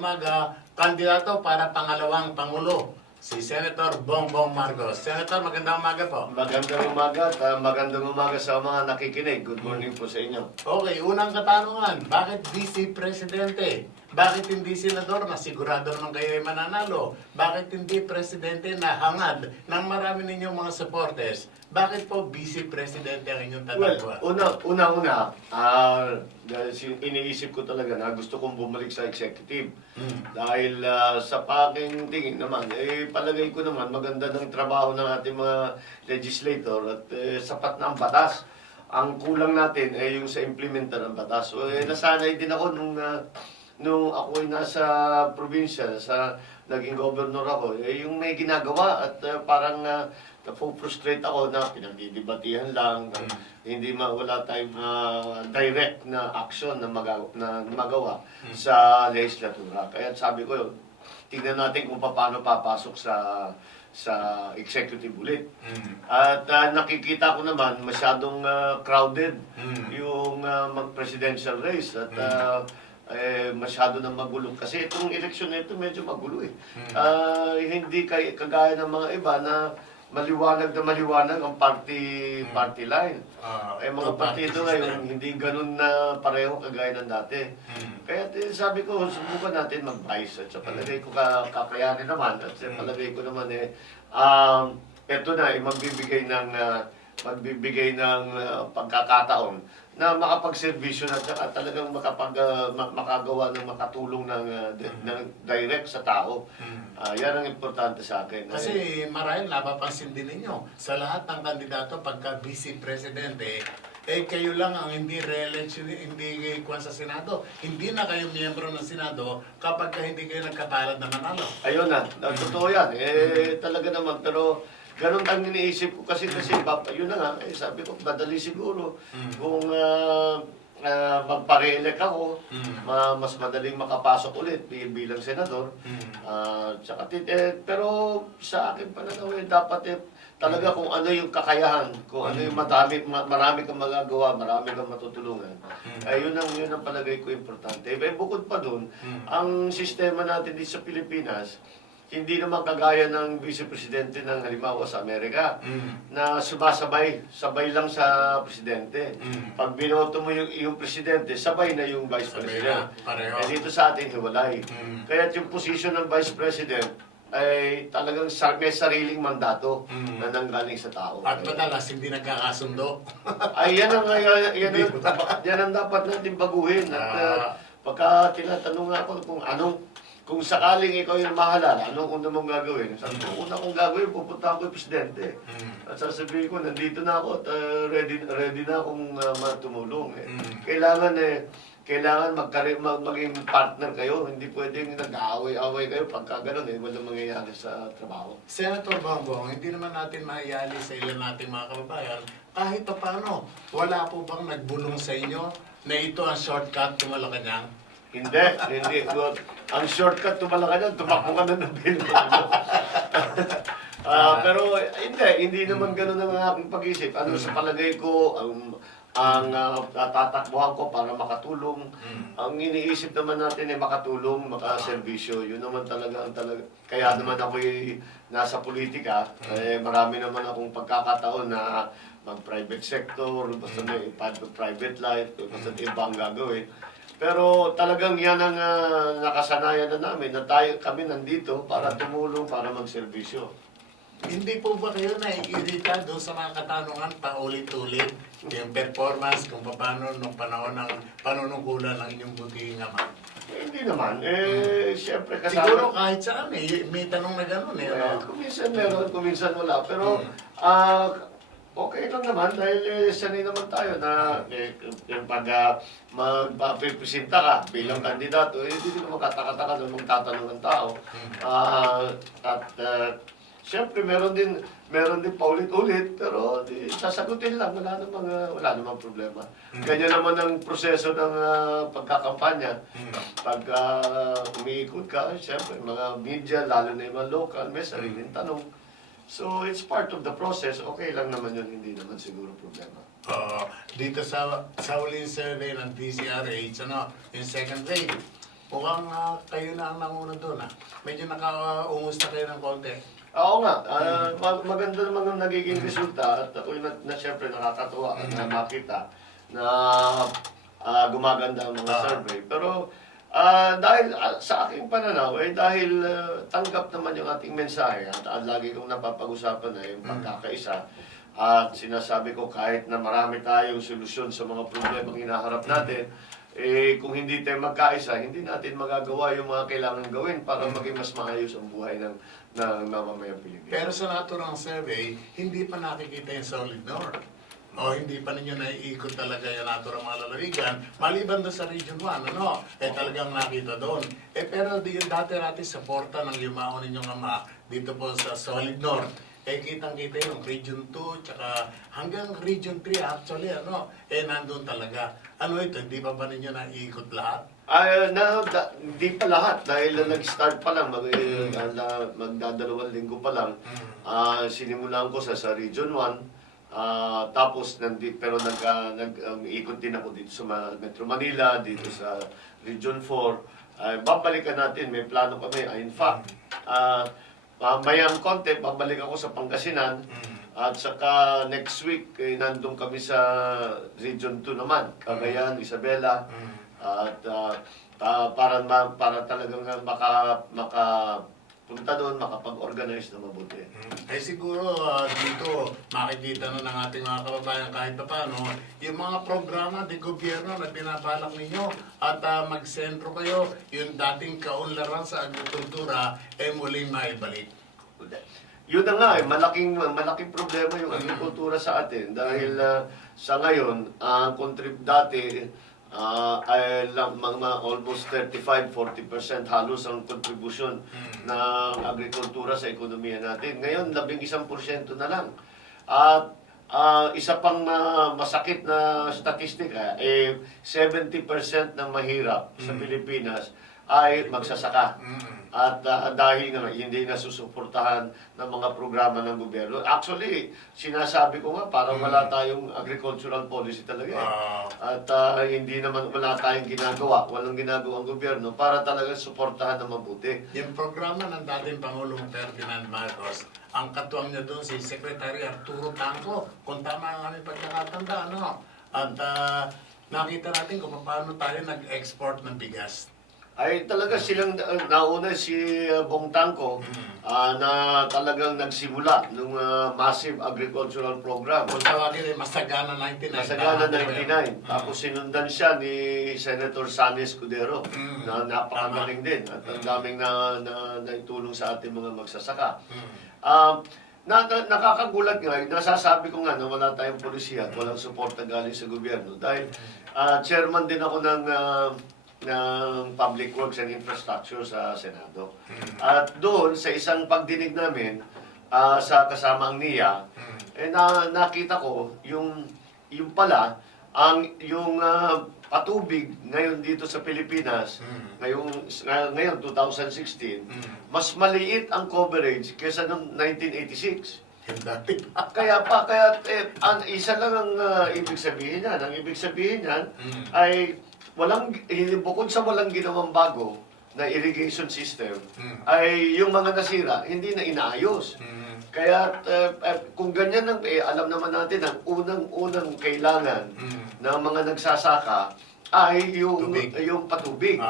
umaga, kandidato para pangalawang Pangulo, si Senator Bongbong Marcos. Senator, magandang umaga po. Magandang umaga at magandang umaga sa mga nakikinig. Good morning po sa inyo. Okay, unang katanungan, bakit Vice Presidente? Bakit hindi senador na sigurado naman kayo ay mananalo? Bakit hindi presidente na hangad ng marami ninyong mga supporters? Bakit po Vice Presidente ang inyong tatagpuan? Una, iniisip ko talaga na gusto kong bumalik sa executive. Dahil sa aking tingin naman, palagay ko naman maganda ng trabaho ng ating mga legislator at sapat na ang batas. Ang kulang natin ay yung sa implementa ng batas. So, nasanay din ako nung ako ay nasa probinsya, naging governor ako, yung may ginagawa at parang na-frustrate ako na pinagdidibatihan lang, wala tayong direct na action na magawa sa legislatura. Kaya sabi ko, tingnan natin kung paano papasok sa executive ulit. At nakikita ko naman masyadong crowded yung mag-presidential race at masyado na magulo. Kasi itong eleksyon na ito medyo magulo eh. Hindi kagaya ng mga iba na maliwanag ang party line. Mga partido ngayon hindi ganun na pareho kagaya ng dati. Kaya sabi ko, subukan natin mag-vice. At sa palagay ko kakayanin naman. At sa palagay ko naman eto na, magbibigay ng pagkakataon na makapagservisyo na at talagang makagawa ng makatulong ng direct sa tao. Yan ang importante sa akin. Kasi marahil napapansin din ninyo, sa lahat ng kandidato pagka Vice Presidente, kayo lang ang hindi re-election, hindi kuwan sa Senado. Hindi na kayo miyembro ng Senado kapag hindi kayo nagkapalad na manalo. Ayun na, totoo yan. Talaga naman, pero ganun ang iniisip ko kasi yun na nga, sabi ko, madali siguro kung magpare-elect ako, mas madaling makapasok ulit bilang senador. Pero sa akin pananaw, dapat talaga kung ano yung kakayahan, kung ano yung marami kang magagawa, marami kang matutulungan. Yun ang palagay ko importante. Bukod pa dun, ang sistema natin dito sa Pilipinas, hindi naman kagaya ng Vice Presidente ng halimbawa sa Amerika na sabay lang sa Presidente. Pag binoto mo yung Presidente, sabay na yung Vice President. Dito sa atin, hiwalay. Kaya yung position ng Vice President ay talagang may sariling mandato na nanggaling sa tao. At madalas hindi nagkakasundo. Yan ang dapat natin baguhin. At pagka tinatanong ako kung sakaling ikaw yung mahalala, anong una mong gagawin? Sabi ko, una kong gagawin, pupunta ako yung presidente. At sasabihin ko, nandito na ako at ready na akong tumulong. Kailangan maging partner kayo. Hindi pwedeng nag-aaway-aaway kayo pagka gano'n walang mangyayari sa trabaho. Senator Bongbong, hindi naman natin maiyali sa ilan nating mga kababayan, kahit pa paano, wala po bang nagbulong sa inyo na ito ang shortcut to Malacanang? Hindi. Ang shortcut to Malacanang, tumakbo ka na ng bilo. Pero hindi naman ganun ang aking pag-isip. Sa palagay ko, ang tatakbuhan ko para makatulong. Ang iniisip naman natin ay makatulong, makaserbisyo. Yun naman talaga. Kaya naman ako'y nasa politika. Marami naman akong pagkakataon na mag-private sector, basta may private life, basta iba ang gagawin. Pero talagang yan ang nakasanayan na namin na kami nandito para tumulong, para magserbisyo. Hindi po ba kayo naiirita doon sa mga katanungan paulit-ulit? Yung performance, kung paano nung panahon ng panunungkulan ng inyong butihing ama? Hindi naman. Siyempre kasama. Siguro kahit saan may tanong na gano'n Kuminsan meron, kuminsan wala. Pero okay lang naman dahil sanay naman tayo na pag magpapresenta ka bilang kandidato, hindi naman kataka-taka na magtatanong ng tao. Siyempre meron din paulit-ulit, pero sasagutin lang, wala namang problema. Ganyan naman ang proseso ng pagkakampanya. Pag umiikot ka, siyempre mga media, lalo na yung mga local, may sariling tanong. So, it's part of the process. Okay lang naman yun, hindi naman siguro problema. Dito sa huling survey ng DCRH, yung second wave, Mukhang kayo na ang nanguna doon. Medyo nakaungus na kayo ng konti. Oo nga, maganda naman ang nagiging resulta at ako na siyempre nakakatuwa na makita na gumaganda ang mga survey. Pero dahil sa aking pananaw, dahil tanggap naman yung ating mensahe at lagi kong napapag-usapan na yung pagkakaisa at sinasabi ko kahit na marami tayong solusyon sa mga problemang hinaharap natin, kung hindi tayo magkaisa, hindi natin magagawa yung mga kailangan gawin para maging mas maayos ang buhay ng mamamayang Pilipino. Pero sa naturang survey, hindi pa nakikita yung solid north. O hindi pa ninyo naiikot talaga yung naturang mga lalawigan, maliban doon sa Region 1, ano? Talagang nakita doon. Pero dati natin supporta ng yumao ninyong ama dito po sa solid north. Kitang-kita yung Region 2, tsaka hanggang Region 3 actually, ano? Nandun talaga. Ano ito, hindi pa ba ninyo naiikot lahat? Hindi pa lahat dahil nag-start pa lang, magdadalawang linggo pa lang. Sinimulan ko sa Region 1. Tapos pero nag-ikot din ako dito sa Metro Manila, dito sa Region 4. Babalikan natin, may plano kami. In fact, mayang konti, babalik ako sa Pangasinan. At saka next week, nandun kami sa Region 2 naman, Cagayan, Isabela. At para talagang makapunta doon, makapag-organize na mabuti. Siguro dito makikita na ng ating mga kababayan kahit pa paano yung mga programa de gobyerno na binabalak ninyo at magsentro kayo yung dating kaunlaran sa agrikultura muling maibalik. Yun na nga, malaking problema yung agrikultura sa atin dahil sa ngayon, ang dati ay mga almost 35-40% halos ang contribution ng agrikultura sa ekonomiya natin. Ngayon, 11% na lang. At isa pang masakit na statistika, 70% ng mahirap sa Pilipinas ay magsasaka. At dahil nga hindi nasusuportahan ng mga programa ng gobyerno. Actually, sinasabi ko nga parang wala tayong agricultural policy talaga. At hindi naman wala tayong ginagawa, walang ginagawa ang gobyerno para talaga suportahan ng mabuti. Yung programa ng dating Pangulong Ferdinand Marcos, ang katuwang niya doon si Secretary Arturo Tanco, kung tama ang aming pagkakatanda, ano? At nakita natin kung paano tayo nag-export ng bigas. Ay talaga silang nauna si Bong Tangco na talagang nagsimula ng massive agricultural program. Kung tawagin ay Masagana 99. Masagana 99. Tapos sinundan siya ni Senator Sunny Escudero na napakagaling din at ang daming naitulong sa ating mga magsasaka. Nakakagulat nga, nasasabi ko nga na wala tayong polisiya at walang suporta galing sa gobyerno dahil chairman din ako ng Public Works and Infrastructure sa Senado. At doon, sa isang pagdinig namin sa kasama ang NIA, nakita ko yung pala, yung patubig ngayon dito sa Pilipinas, ngayon 2016, mas maliit ang coverage kaysa noong 1986. Kaya isa lang ang ibig sabihin niyan. Ang ibig sabihin niyan ay bukod sa walang ginawang bago na irrigation system, ay yung mga nasira, hindi na inaayos. Kaya kung ganyan, alam naman natin, ang unang kailangan ng mga nagsasaka ay yung patubig.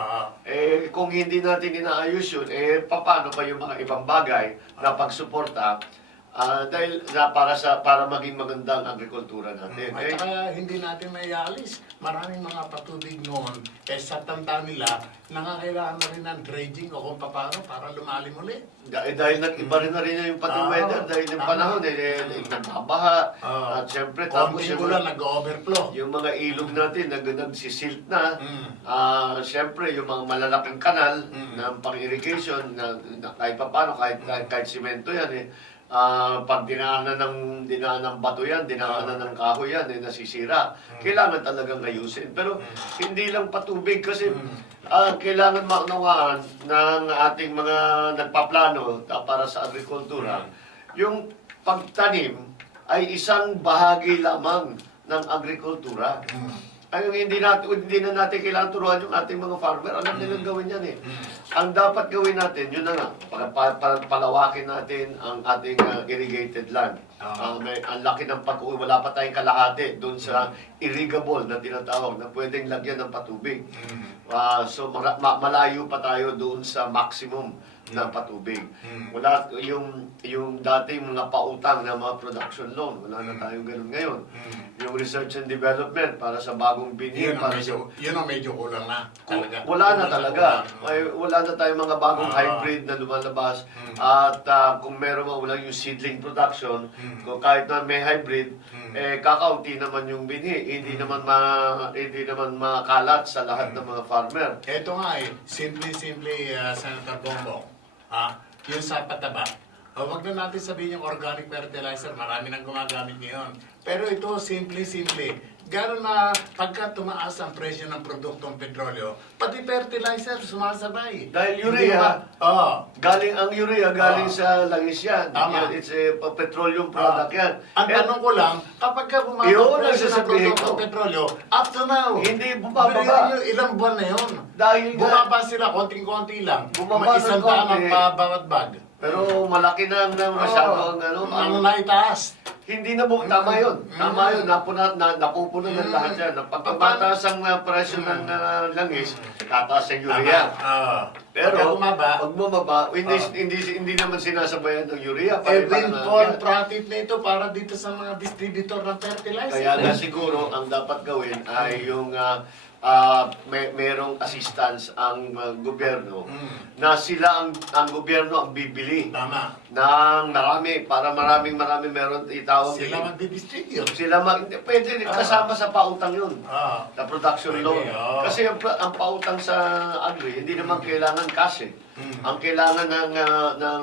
Kung hindi natin inaayos yun, paano pa yung mga ibang bagay na pagsuporta dahil para maging maganda ang agrikultura natin. At kaya hindi natin maialis. Maraming mga patubig noon, sa tanda nila, nangangailangan na rin ng dredging o kung paano para lumalim ulit. Dahil nag-iba rin na rin yung pati weather, dahil yung panahon, nagbabaha, at syempre, tapos yung mga nag-overflow. Yung mga ilog natin, nagsisilt na, syempre, yung mga malalaking kanal ng pang-irrigation, na kahit paano, kahit simento yan, pag dinaanan ng bato yan, dinaanan ng kahoy yan, nasisira. Kailangan talagang ayusin. Pero hindi lang patubig kasi kailangan maunawaan ng ating mga nagpaplano para sa agrikultura. Yung pagtanim ay isang bahagi lamang ng agrikultura. Ay, hindi na natin kailangan turuan yung ating mga farmer. Alam nilang gawin yan eh. Ang dapat gawin natin, yun na nga, palawakin natin ang ating irrigated land. Ang laki ng wala pa tayong kalahati doon sa irrigable na tinatawag na pwedeng lagyan ng patubig. So malayo pa tayo doon sa maximum na patubig. Wala yung dating mga pautang na mga production loan, wala na tayong ganun ngayon. Yung research and development para sa bagong binhi, Yun ang medyo kulang na talaga. wala na talaga. Wala na tayong mga bagong hybrid na lumalabas. At kung meron man wala yung seedling production, kung kahit na may hybrid, kakaunti naman yung binhi. Hindi naman makalat sa lahat ng mga farmer. Ito nga simple, Senator Bongbong. Yung sa pataba, wag na natin sabihin yung organic fertilizer, marami nang gumagamit ngayon. Pero ito, simple. Gano'n na pagka tumaas ang presyo ng produktong petrolyo, pati fertilizer sumasabay. Dahil urea, ang urea galing Oo. sa langis yan. Tama. It's a petroleum product yan. Ang tanong ko lang, kapag ka bumaba Yun ang ang presyo ng sasabihin produktong ko. petrolyo, up to now, Hindi bumababa. bilhin nyo, ilang buwan na yun. Dahil Bumaba sila, konting-konti lang. Bumaba ng Isang daan ang konti. bawat bag. Pero malaki na masyado ang Ano na itaas? hindi na tama yun. Tama yun. Napupunan ng lahat yan. Pag mataas ang presyo ng langis, tataas ang urea. Pero pag bumaba, hindi naman sinasabayan ng urea. Windfall profit na ito para dito sa mga distributor ng fertilizer. Kaya nga siguro ang dapat gawin ay yung merong assistance ang gobyerno na sila ang gobyerno ang bibili Tama. ng marami para maraming meron itawag Sila magdidistribute. pwede rin kasama sa pautang yun na production Pwede, loan oo. kasi ang pautang sa agri hindi naman kailangan cash eh. Ang kailangan ng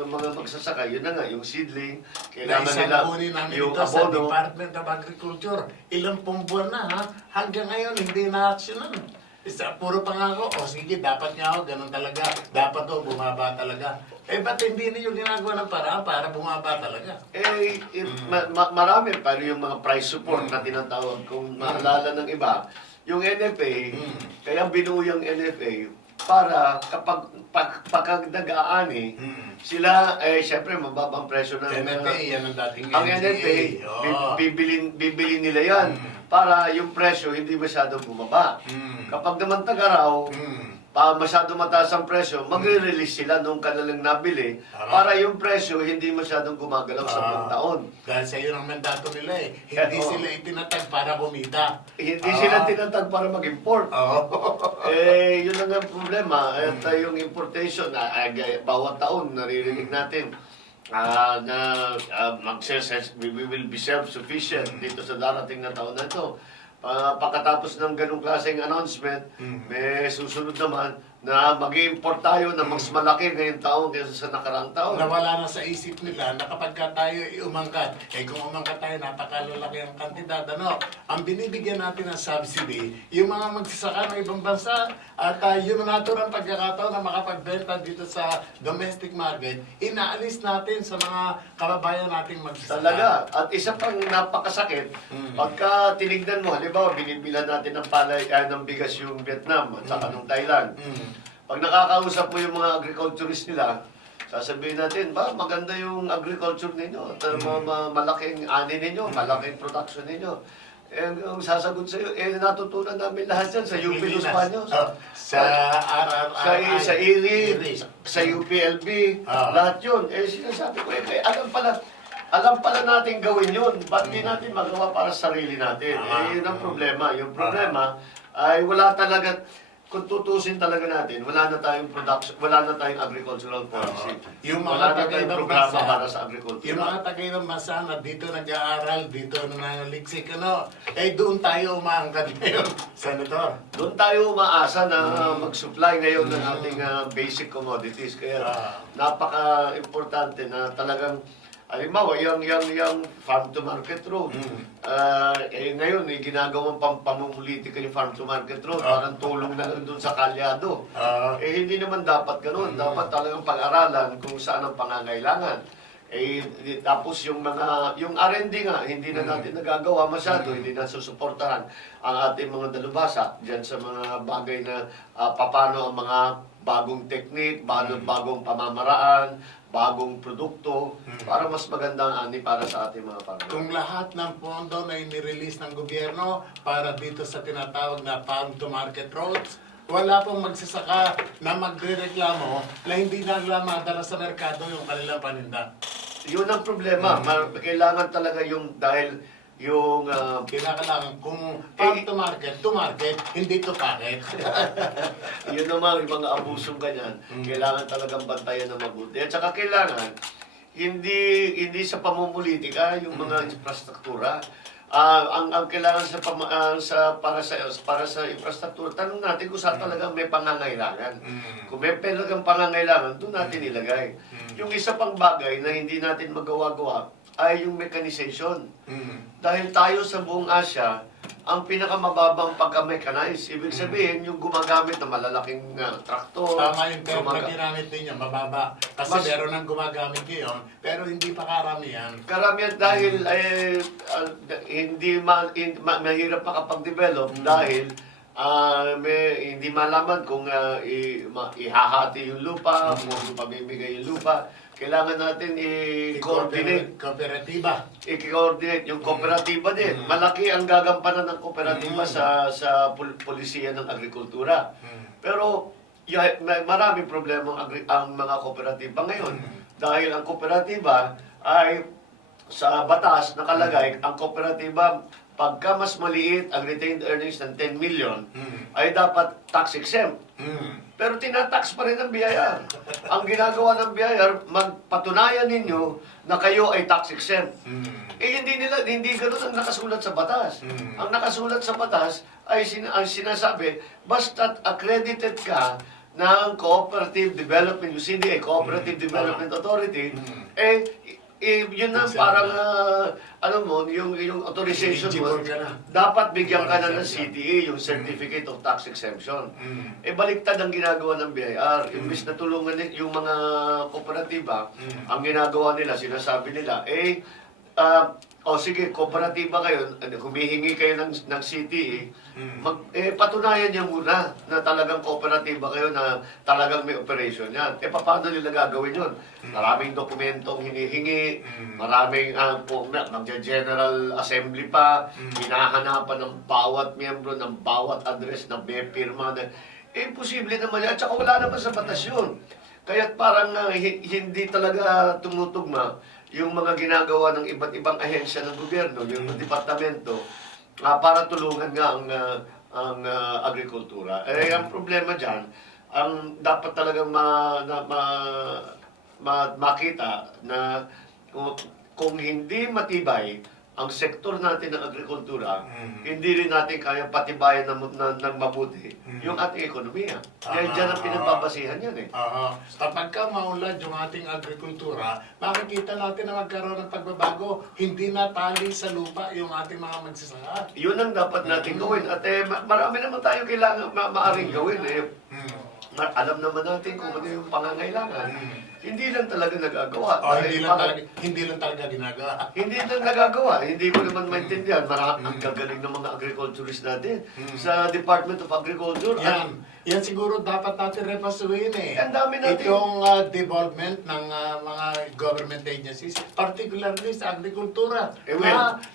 mga magsasaka yun na nga yung seedling kailangan nila Naisabunin namin yung ito sa abono. Department of Agriculture. Ilang pong buwan na hanggang ngayon hindi na-actionan. Puro pangako, sige, dapat nga ako, ganun talaga. Dapat bumaba talaga. Ba't hindi ninyo ginagawa ng paraan para bumaba talaga? Marami pa yung mga price support na tinatawag. Kung maalala ng iba, yung NFA, kaya binuo yung NFA para kapag pagkagdagaan sila, syempre, mababang presyo ng NFA, yan ang dating ang NGA. NFA, bibili nila yan para yung presyo hindi masyadong bumaba. Kapag naman tag-araw, masyado mataas ang presyo, magre-release sila nung kanilang nabili para yung presyo hindi masyadong gumagalaw sa buong taon. Dahil sa iyo ang mandato nila Hindi sila itinatag para kumita. Hindi sila tinatag para mag-import. Yun lang ang problema. At yung importation, bawat taon naririnig natin na we will be self-sufficient dito sa darating na taon na ito. Pagkatapos ng ganung klaseng announcement, may susunod naman na mag-import tayo na mas malaki ngayong taon kaysa sa nakaraang taon. Nawala na sa isip nila na kapag ka tayo umangkat, kung umangkat tayo, napakalalaki ang kantidad. Ang binibigyan natin ng subsidy, yung mga magsasaka ng ibang bansa, at yung naturang pagkakataon na makapagbenta dito sa domestic market, inaalis natin sa mga kababayan nating magsasaka. Talaga. At isa pang napakasakit, pagka tinignan mo, halimbawa, binibilan natin ng palay, ng bigas yung Vietnam at saka ng Thailand. Pag nakakausap mo yung mga agriculturist nila, sasabihin natin, maganda yung agriculture ninyo, at malaking ani ninyo, malaking production ninyo. Ang sasagot sa'yo, natutunan namin lahat yan sa UP Los Baños. Sa RRRI. Sa IRI, sa UPLB, lahat yun. Sinasabi ko, alam pala natin gawin yun. Ba't di natin magawa para sa sarili natin? Yun ang problema. Yung problema ay wala talaga, kung tutusin talaga natin, wala na tayong production, wala na tayong agricultural policy. Wala na tayong programa para sa agriculture. Yung mga tagay-ibang bansa na dito nag-aaral, dito nananaliksik, doon tayo umaangkat ngayon, Senator. Doon tayo umaasa na mag-supply ngayon ng ating basic commodities. Kaya napaka-importante na talagang halimbawa, yung farm-to-market road. Ngayon, ginagawang pamumulitika yung farm-to-market road. Parang tulong na lang doon sa kalyado. Hindi naman dapat ganun. Dapat talagang pag-aralan kung saan ang pangangailangan. Tapos yung R&D nga, hindi na natin nagagawa masyado, hindi na susuportahan ang ating mga dalubhasa dyan sa mga bagay na papano ang mga bagong technique, bagong pamamaraan, bagong produkto, para mas magandang ani para sa ating mga farmer. Kung lahat ng pondo na inirelease ng gobyerno para dito sa tinatawag na farm to market roads, wala pong magsasaka na magrereklamo na hindi na nila madala sa merkado yung kanilang paninda. Yun ang problema. Kailangan talaga dahil yung Kinakailangan kung farm to market, hindi to packet. yun naman, yung mga abusong ganyan, kailangan talagang bantayan na mabuti. At saka kailangan, hindi sa pamumulitika, yung mga infrastruktura. Ang kailangan para sa infrastruktura, tanong natin kung saan talagang may pangangailangan. Kung may talagang pangangailangan, doon natin ilagay. Yung isa pang bagay na hindi natin magawa-gawa ay yung mechanization. Dahil tayo sa buong Asia, ang pinakamababang pagka-mechanize. Ibig sabihin, yung gumagamit ng malalaking traktor. Tama yung term na ginamit ninyo, mababa. Kasi meron nang gumagamit ngayon, pero hindi pa karamihan. Karamihan dahil mahirap makapag-develop dahil hindi malaman kung ihahati yung lupa, kung pamimigay yung lupa. Kailangan natin i-coordinate. Kooperatiba. I-coordinate yung kooperatiba din. Malaki ang gagampanan ng kooperatiba sa polisiya ng agrikultura. Pero maraming problema ang mga kooperatiba ngayon. Dahil ang kooperatiba ay sa batas nakalagay, ang kooperatiba pagka mas maliit ang retained earnings ng 10 million, ay dapat tax exempt. Pero tinatax pa rin ang BIR. Ang ginagawa ng BIR, magpatunayan ninyo na kayo ay tax exempt. Hindi ganun ang nakasulat sa batas. Ang nakasulat sa batas ay ang sinasabi, basta't accredited ka ng Cooperative Development, yung CDA, Cooperative Development Authority, yun na parang, yung authorization mo, dapat bigyan ka na ng CTA, yung Certificate of Tax Exemption. Baliktad ang ginagawa ng BIR. Imbis na tulungan yung mga kooperatiba, ang ginagawa nila, sinasabi nila, sige, kooperatiba kayo, humihingi kayo ng CTA, patunayan niya muna na talagang kooperatiba kayo na talagang may operation yan. Paano nila gagawin yun? Maraming dokumentong hinihingi, maraming mag-general assembly pa, hinahanapan ng bawat miyembro, ng bawat address na may pirma. Imposible naman yan. At saka wala naman sa batas yun. Kaya parang hindi talaga tumutugma yung mga ginagawa ng iba't ibang ahensya ng gobyerno, yung departamento, para tulungan nga ang agrikultura. Ang problema dyan, ang dapat talagang makita na kung hindi matibay ang sektor natin ng agrikultura, hindi rin natin kaya patibayan ng mabuti yung ating ekonomiya. Diyan ang pinagbabasihan yan eh. Kapag ka maunlad yung ating agrikultura, makikita natin na magkaroon ng pagbabago, hindi natali sa lupa yung ating mga magsasaka. Yun ang dapat natin gawin. At marami naman tayo kailangan maaring gawin eh. Alam naman natin kung ano yung pangangailangan. Hindi lang talaga nagagawa. Hindi lang talaga ginagawa. Hindi lang nagagawa. Hindi ko naman maintindihan. Ang gagaling ng mga agriculturist natin sa Department of Agriculture. Yan siguro dapat natin repasuin eh. Ang dami natin. Itong development ng mga government agencies, particularly sa agrikultura.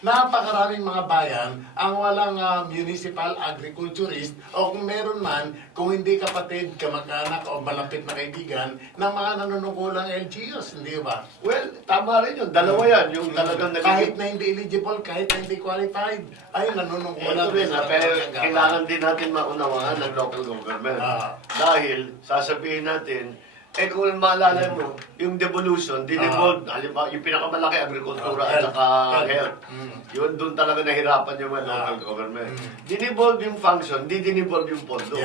Napakaraming mga bayan ang walang municipal agriculturist o kung meron man, kung hindi kapatid, kamag-anak o malapit na kaibigan ng mga nanunungkulang LGUs, hindi ba? Well, tama rin yun. Dalawa yan. Yung talagang kahit na hindi eligible, kahit na hindi qualified, ay nanunungkulang. Ito rin, pero kailangan din natin maunawaan ng local government. Dahil, sasabihin natin, kung maalala mo, yung devolution, dinevolve, yung pinakamalaki, agrikultura at saka health. Yun, doon talaga nahirapan yung local government. Dinevolve yung function, di dinevolve yung pondo.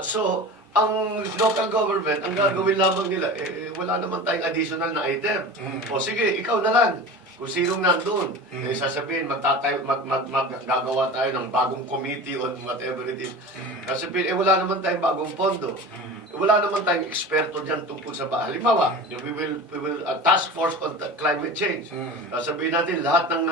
So, ang local government, ang gagawin lamang nila, wala naman tayong additional na item. O sige, ikaw na lang. Kung sinong nandun, sasabihin, maggagawa tayo ng bagong committee on whatever it is. Sasabihin, wala naman tayong bagong pondo. wala naman tayong eksperto dyan tungkol sa baha. Halimbawa, we will task force on climate change. Sabihin natin, lahat ng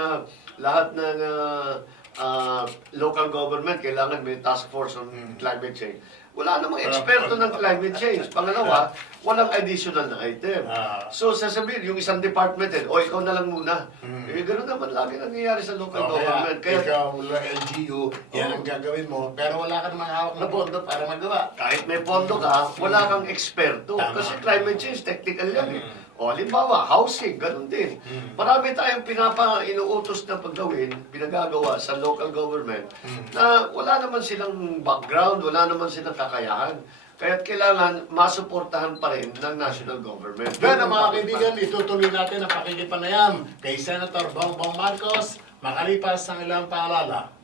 local government kailangan may task force on climate change. Wala namang eksperto ng climate change. Pangalawa, walang additional na item. So, sasabihin, yung isang department head, ikaw na lang muna. Ganoon naman lagi nangyayari sa local government. Kaya ikaw, LGU, yan ang gagawin mo, pero wala ka namang hawak na pondo para magawa. Kahit may pondo ka, wala kang eksperto. Tama. Kasi climate change, technical yan eh. Halimbawa, housing, ganun din. Marami tayong inuutos na paggawin, pinagagawa sa local government, na wala naman silang background, wala naman silang kakayahan. Kaya kailangan masuportahan pa rin ng national government. Bueno mga kaibigan, itutuloy natin ang pakikipanayam kay Senator Bongbong Marcos makalipas ng ilang paalala.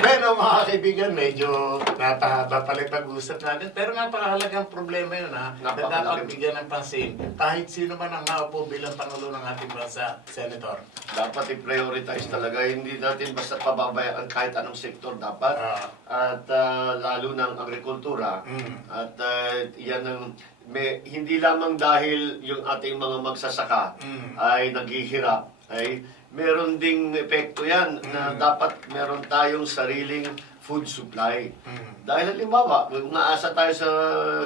Bueno mga kaibigan, medyo napahaba pala pag-usap natin, pero napakahalagang problema yun na dapat bigyan ng pansin kahit sino man ang maupo bilang Pangulo ng ating bansa, Senator. Dapat i-prioritize talaga, hindi natin basta pababayaan kahit anong sektor dapat. At lalo ng agrikultura. At yan ang hindi lamang dahil yung ating mga magsasaka ay naghihirap, ay meron ding epekto yan na dapat meron tayong sariling food supply. Dahil halimbawa, umaasa tayo sa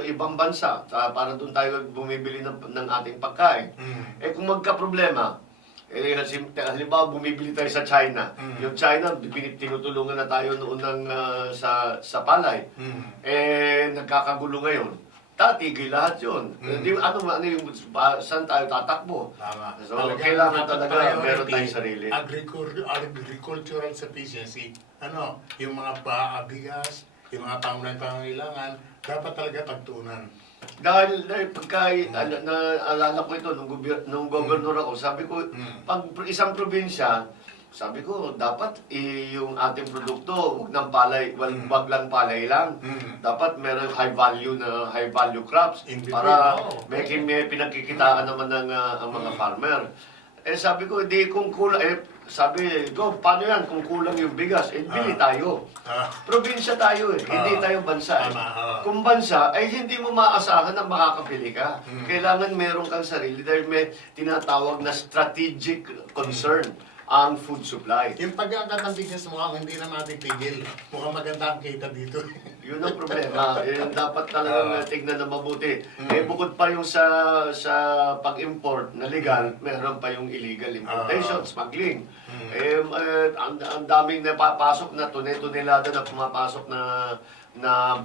ibang bansa para doon tayo bumibili ng ating pagkain. Kung magka-problema, halimbawa bumibili tayo sa China. Yung China, tinutulungan na tayo noon sa palay. Nagkakagulo ngayon. Tatigil lahat yun. Saan tayo tatakbo? Tama. So, kailangan talaga meron tayong sarili. Agricultural sufficiency, yung mga bigas, yung mga pangangailangan, dapat talaga pagtuunan. Dahil naalala ko ito, nung governor ako, sabi ko, pag isang probinsya, sabi ko, dapat yung ating produkto, wag lang palay lang. Dapat meron high value crops para may pinagkikitaan naman ng ang mga farmer. Sabi ko, kung kulang, sabi ko, paano yan kung kulang yung bigas? Bili tayo. Probinsya tayo hindi tayo bansa. Kung bansa, ay hindi mo maasahan na makakabili ka. Kailangan meron kang sarili dahil may tinatawag na strategic concern ang food supply. Yung pag-angkat ng bigas mukhang hindi na matitigil. Mukhang maganda ang kita dito. Yun ang problema. Dapat talagang tignan na mabuti. Bukod pa yung sa pag-import na legal, meron pa yung illegal importation, smuggling. Ang daming napapasok na tunelada na pumapasok na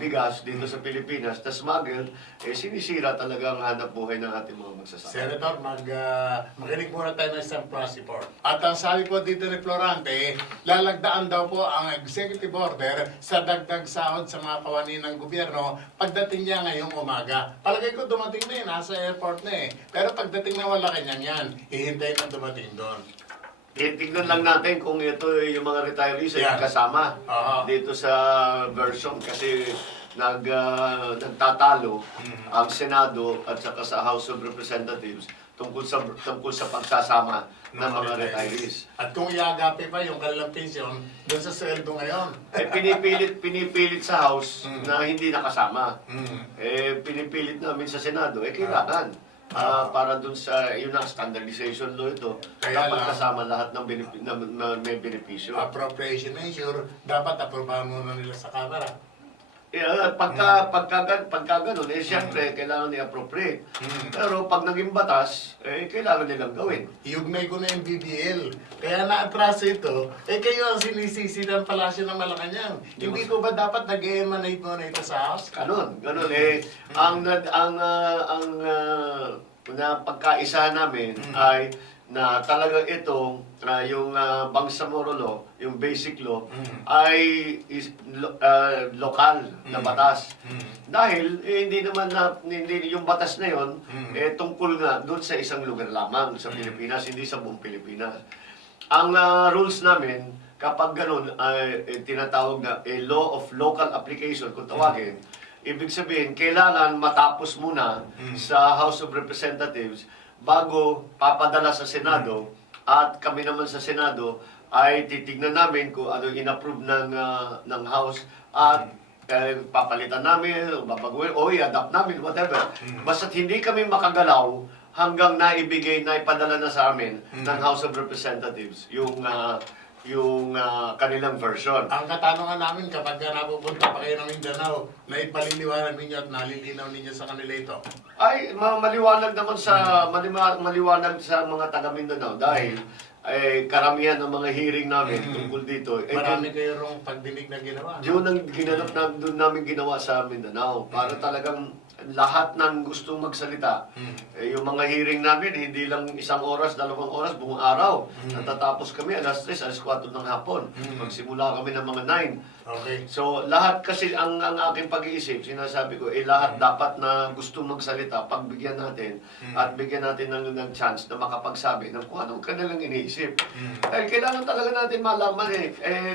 bigas dito sa Pilipinas, na smuggle, sinisira talaga ang hanap buhay ng ating mga magsasaka. Senator, makinig muna tayo ng isang press report. At ang sabi po dito ni Florante, lalagdaan daw po ang executive order sa dagdag sahod sa mga kawani ng gobyerno pagdating niya ngayong umaga. Palagay ko dumating na nasa airport na Pero pagdating na Malacanang yan, hihintayin na dumating doon. Tignan lang natin kung ito yung mga retirees ay kasama dito sa version kasi nagtatalo ang Senado at saka sa House of Representatives tungkol sa pagsasama ng mga retirees. At kung iagapi pa yung kanilang pensyon doon sa sweldo ngayon. Pinipilit sa House na hindi nakasama. Pinipilit namin sa Senado, kailangan. Para dun sa yun ang standardization law ito, dapat kasama lahat ng may benepisyo. Appropriation measure, dapat aprobahan muna nila sa Kamara. Pagka ganun, siyempre, kailangan i-appropriate. Pero pag naging batas, kailangan nilang gawin. Iugmay ko na yung BBL. Kaya na-atraso ito, kayo ang sinisisi ng Palasyo ng Malacanang. Hindi ko ba dapat nag-emanate muna ito sa House? Ganun. Ang pagkaisa namin ay na talaga itong yung Bangsamoro Law, yung basic law, ay lokal na batas. Dahil hindi yung batas na yon tungkol nga doon sa isang lugar lamang sa Pilipinas, hindi sa buong Pilipinas. Ang rules namin, kapag ganun, tinatawag na law of local application, kung tawagin, ibig sabihin, kailangan matapos muna sa House of Representatives bago papadala sa Senado, at kami naman sa Senado ay titignan namin kung ano in-approve ng House at papalitan namin, o babaguhin, o i-adapt namin, whatever. Basta't hindi kami makagalaw hanggang naipadala na sa amin ng House of Representatives yung kanilang version. Ang katanungan namin kapag napupunta pa kayo ng Mindanao, na ipaliliwanag ninyo at nalilinaw ninyo sa kanila ito. Ay, maliwanag naman maliwanag sa mga taga Mindanao dahil karamihan ng mga hearing namin tungkol dito. Marami kayo rong pagdinig na ginawa. No? Yun ang doon namin ginawa sa Mindanao para talagang lahat ng gustong magsalita. Yung mga hearing namin, hindi lang 1 oras, 2 oras, buong araw. Natatapos kami alas 3, alas 4 ng hapon. Magsimula kami ng mga 9. Okay. So, lahat kasi ang aking pag-iisip, sinasabi ko, lahat dapat na gustong magsalita, pagbigyan natin at bigyan natin ng chance na makapagsabi ng kung anong kanilang iniisip. Dahil kailangan talaga natin malaman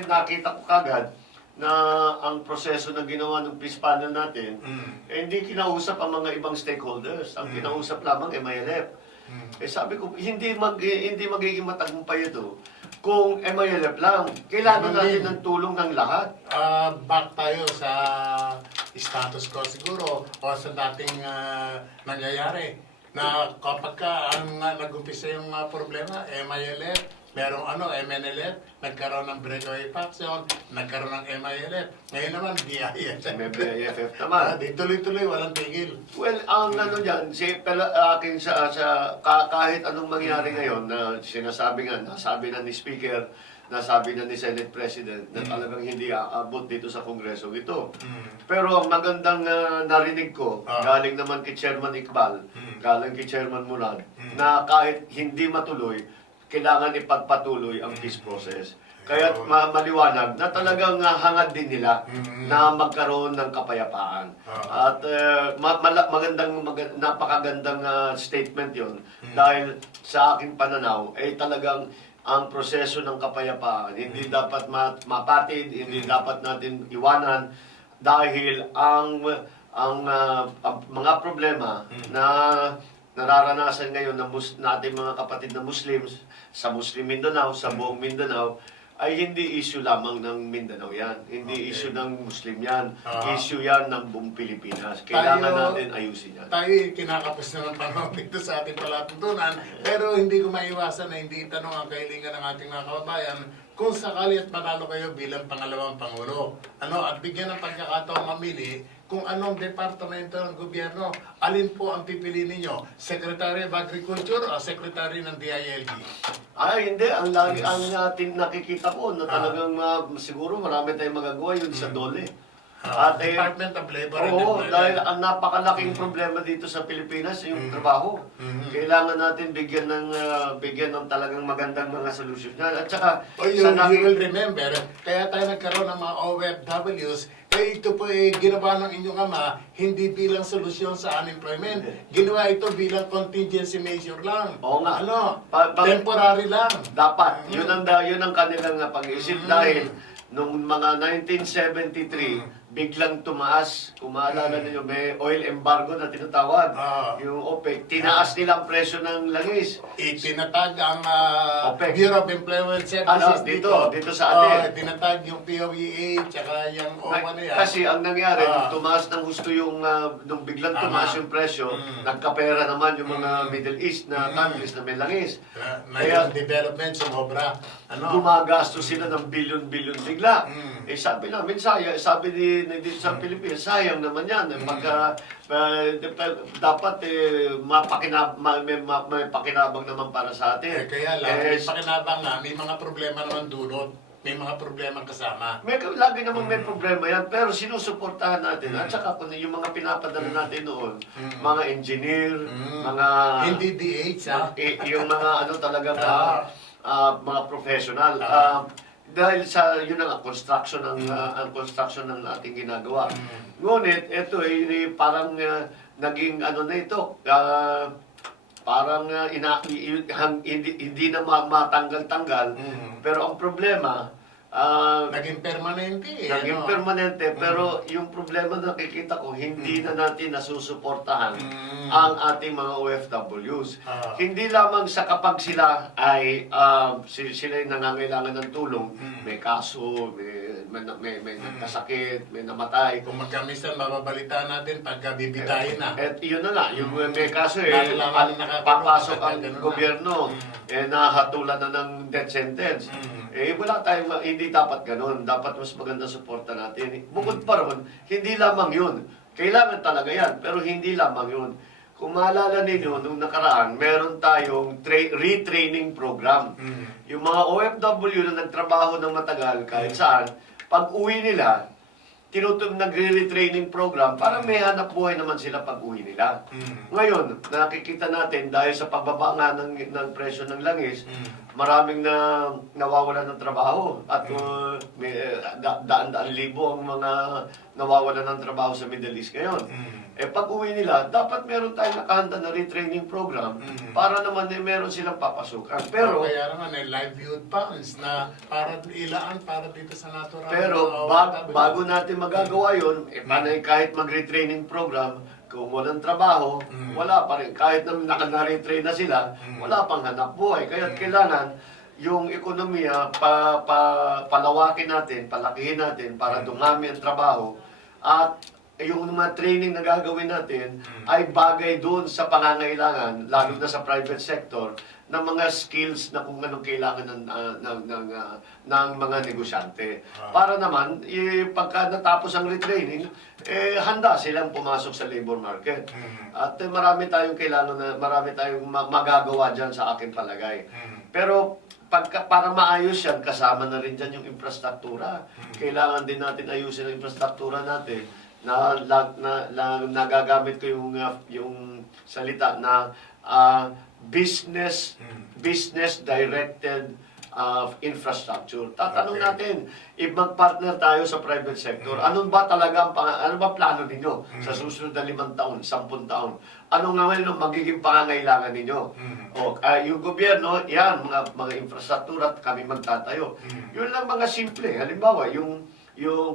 nakita ko kagad na ang proseso na ginawa ng peace panel natin, hindi kinausap ang mga ibang stakeholders. Ang kinausap lamang MILF. Sabi ko, hindi magiging matagumpay ito kung MILF lang. Kailangan natin ng tulong ng lahat. Back tayo sa status quo siguro o sa dating nangyayari na kapag nag-umpisa yung problema, MILF, merong MNLF, nagkaroon ng breakaway faction, nagkaroon ng MILF. Ngayon naman, BIF. May BIFF naman. Di tuloy-tuloy, walang tigil. Well, ang dyan, kahit anong mangyari ngayon na nasabi na ni Speaker, nasabi na ni Senate President na talagang hindi aabot dito sa Kongreso ito. Pero ang magandang narinig ko, galing naman kay Chairman Iqbal, galing kay Chairman Murad, na kahit hindi matuloy, kailangan ipagpatuloy ang peace process. Kaya maliwanag na talagang hangad din nila na magkaroon ng kapayapaan. At napakagandang statement yon dahil sa aking pananaw ay talagang ang proseso ng kapayapaan hindi dapat mapatid, hindi dapat natin iwanan dahil ang mga problema na nararanasan ngayon ng nating mga kapatid na Muslims sa Muslim Mindanao, sa buong Mindanao, ay hindi issue lamang ng Mindanao yan. Hindi issue ng Muslim yan. Issue yan ng buong Pilipinas. Kailangan natin ayusin yan. Tayo kinakapos na ng panahon dito sa ating palatuntunan, pero hindi ko maiwasan na hindi itanong ang kahilingan ng ating mga kababayan kung sakali at manalo kayo bilang pangalawang Pangulo. At bigyan ng pagkakataong mamili kung anong departamento ng gobyerno, alin po ang pipili ninyo? Secretary of Agriculture o Secretary ng DILG? Hindi. Ang natin nakikita ko na talagang siguro marami tayong magagawa yun sa DOLE. Department of Labor and Oo, Employment. dahil ang napakalaking problema dito sa Pilipinas yung trabaho. Kailangan natin bigyan ng talagang magandang mga solusyon. At saka, You will remember, kaya tayo nagkaroon ng mga OFWs, ito po ginawa ng inyong ama, hindi bilang solusyon sa unemployment. Ginawa ito bilang contingency measure lang. Oo nga. Temporary lang. Dapat. Yun ang kanilang pag-iisip dahil nung mga 1973, biglang tumaas. Kung maalala ninyo, may oil embargo na tinatawag. Yung OPEC, tinaas nila ang presyo ng langis. Itinatag ang OPEC. Bureau of Employment Services dito sa atin. Tinatag yung POEA, tsaka yung OWA na yan. Kasi ang nangyari, nung tumaas ng gusto nung biglang tumaas yung presyo, nagkapera naman yung mga Middle East na countries na may langis. Kaya development, sumobra. Gumagastos sila ng bilyon-bilyon bigla. Sabi namin, sabi dito sa Pilipinas, sayang naman yan. Dapat may pakinabang naman para sa atin. Kaya lang, may pakinabang na, may mga problema naman dulot. May mga problema kasama. Lagi namang may problema yan, pero sinusuportahan natin. At saka kung yung mga pinapadala natin noon, mga engineer, mga... Hindi DH, yung mga talagang mga professional. Dahil sa construction ng ating ginagawa. Ngunit ito parang naging na ito, parang hindi na matanggal-tanggal. Pero ang problema, naging permanente. Pero yung problema na nakikita ko, hindi na natin nasusuportahan ang ating mga OFWs. Hindi lamang sa kapag sila ay nangangailangan ng tulong, may kaso, may nagkasakit, may namatay. Kung magkamisan, mababalitaan natin pagka bibitahin na. At yun na nga, yung may kaso Lalo-lalo nakakulong, papasok ang ganun na. gobyerno, nahatulan na ng death sentence. Wala tayong, hindi dapat ganun. Dapat mas maganda suporta natin. Bukod pa ron, hindi lamang yun. Kailangan talaga yan, pero hindi lamang yun. Kung maalala ninyo, nung nakaraan, meron tayong retraining program. Yung mga OFW na nagtrabaho ng matagal kahit saan, pag uwi nila, nagre-retraining program para may hanap buhay naman sila pag uwi nila. Ngayon, nakikita natin dahil sa pagbaba nga ng presyo ng langis, maraming nawawalan ng trabaho at daan-daan libo ang mga nawawalan ng trabaho sa Middle East ngayon. Pag uwi nila, dapat meron tayong nakahanda na retraining program para naman meron silang papasukan. Pero kaya naman livelihood funds na para ilaan para dito sa natural. Pero bago natin magagawa yun, kahit mag-retraining program, kung walang trabaho, wala pa rin. Kahit na naka-retrain na sila, wala pang hanap buhay. Kaya kailangan yung ekonomiya, palawakin natin, palakihin natin para dumami ang trabaho at yung mga training na gagawin natin ay bagay doon sa pangangailangan, lalo na sa private sector, ng mga skills na kung anong kailangan ng mga negosyante. Para naman, pagka natapos ang retraining, handa silang pumasok sa labor market. At marami tayong marami tayong magagawa dyan sa aking palagay. Pero para maayos yan, kasama na rin dyan yung infrastruktura. Kailangan din natin ayusin ang infrastruktura natin na nagagamit ko yung salita na business directed infrastructure. Tatanong natin, if mag-partner tayo sa private sector, ano ba plano ninyo sa susunod na 5 taon, 10 taon? Ano nga ngayon ang magiging pangangailangan ninyo? Yung gobyerno, yan, mga infrastruktura at kami magtatayo. Yun lang mga simple. Halimbawa, yung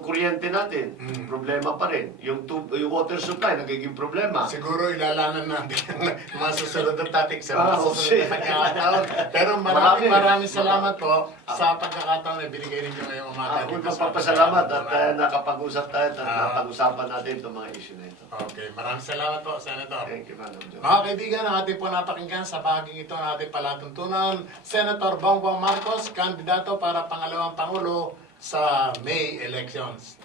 kuryente natin, problema pa rin. Yung water supply, nagiging problema. Siguro ilalangan natin yung mga susunod na topic sa mga susunod na pagkakataon. Pero maraming salamat po sa pagkakataon na binigay ninyo ngayong umaga. Ako nagpapasalamat at nakapag-usap tayo at napag-usapan natin itong mga issue na ito. Okay, maraming salamat po, Senator. Thank you, Madam Jo. Mga kaibigan, ang ating po napakinggan sa bahaging ito ng ating palatuntunan, Senator Bongbong Marcos, kandidato para pangalawang Pangulo sa May elections.